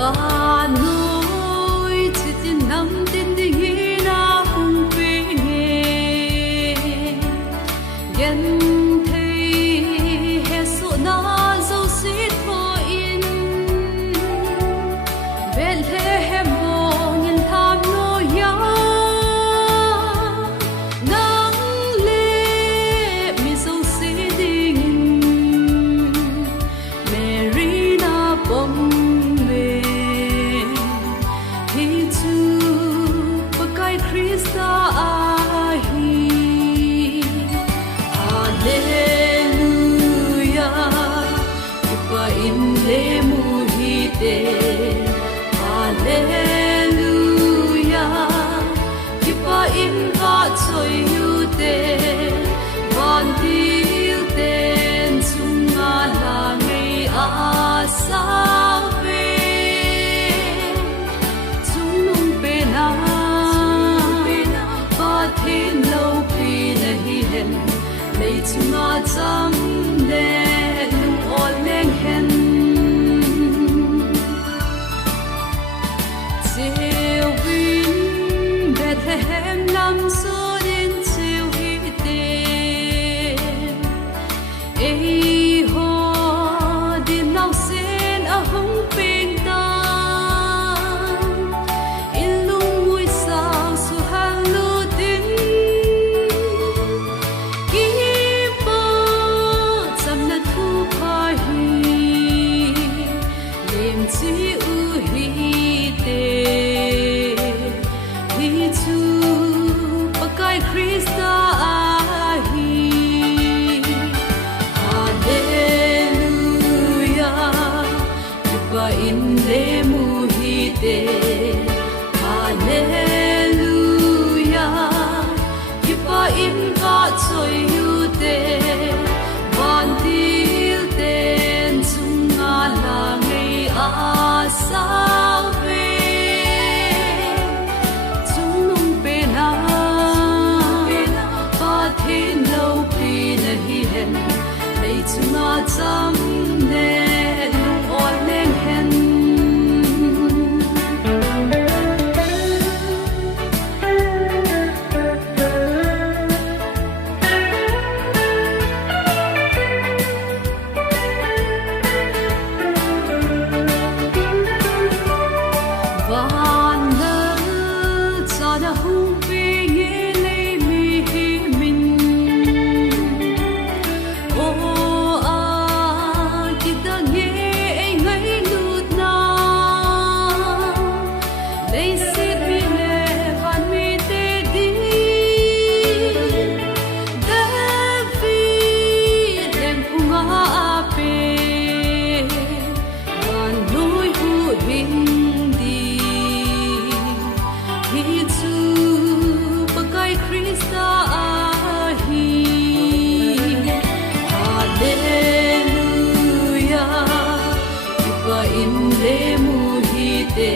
và nỗi chỉ tin nắm tin đi nghĩ na không quê nghe gen thấy hết số na dấu xít thôi in về lẽ hem vô nhìn tham nỗi ya nắng lệ mi dấu xít đình Mary na bom Krista ahi Hallelujah Kipa in le muhite Hallelujah Kipa in va choi yute Van til ten sunga la ngei asa ve Sunung pe na thiên lâu pi nahi hen lei chunga cham le lung ol leng hen chiều vin Bethlehem lam so đến chiều hi te ei ho din lau sen a hong ping ta in lung mui sao su halu chỉ u hi te hi chu pakai Krista ahi Hallelujah Kipa in le mu hi te Hallelujah Kipa in va choi yu te van til ten sunga la sao về chúng nung pe na ba thiên lâu pi na hi hen lấy chúng na chăm ne lung ol leng hen Krista ahi Hallelujah Kipa in le muhite